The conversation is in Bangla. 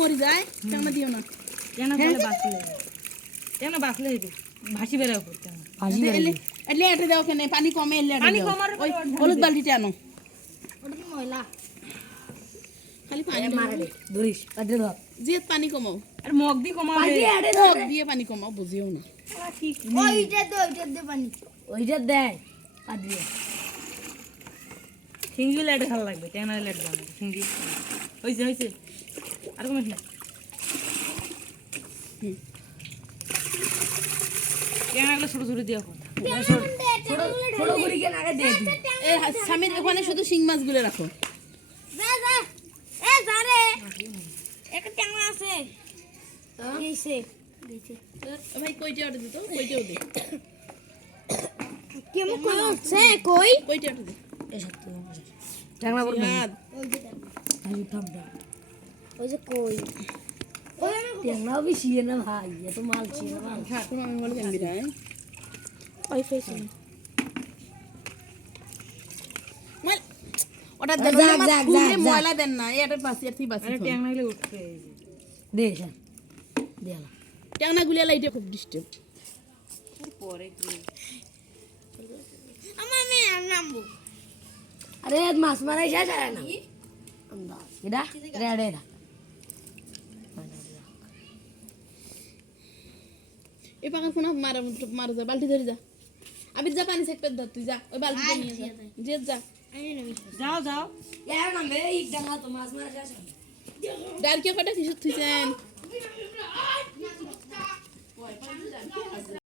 মরি যায় কেন দিও না কেন বলে বাসলে কেন বাসলে ভাসি বের উপর কেন ভাসি বের এলে এটা দাও কেন পানি কমে এলে পানি কমার ওই হলুদ বালতিটা আনো ওটা কি ময়লা খালি পানি মারে দে ধরিস আদে ধর জিয়াত পানি কমাও আর মগ দি কমাবে মগ দিয়ে পানি কমাও বুঝিও না ঠিক ওইটা দে পানি ওইটা দেয় আদিয়ে সিঙ্গি লাইট ভালো লাগবে টেনা লাইট বানাবে সিঙ্গি হইছে আর কমাস না টেনাগুলো ছোট ছোট দিয়া ছোট করে কেন আগে দিয়ে দিই এই স্বামীর ওখানে শুধু শিং মাছগুলো রাখো যা এ যা রে একটা ট্যাংরা আছে এইছে দিছে ভাই কইটা অর্ডার দিত কইটাও দে কেমন কই হচ্ছে কই কইটা অর্ডার দে এই সত্যি ট্যাংরা বল জিহাদ আমি থামবা ওই যে কই ওই ট্যাংরা বেশি না ভাই এত মাল ছিল না এখন আমি বলে জানবি না ওই ফেসে মাল ওটা দেন না খুলে ময়লা দেন না এটা পাশে আর বাসি আরে ট্যাংরা গুলো উঠবে দে স্যার দেলা ট্যাংনা গুলিয়া লাইটে খুব ডিস্টার্ব পরে কি আমার মেয়ে আর নামবো আরে মাছ মারাই যায় না আন্দাজ এটা রেডে দা এ পাকা ফোন মারা যা বালতি ধরে যা আবির যা পানি সেকপে ধর তুই যা ওই বালতিটা নিয়ে যা যা যাও ইয়ার নামে এই ডাঙা তো মাছ মারা যায় ডাল কে কটা কিছু থুইছেন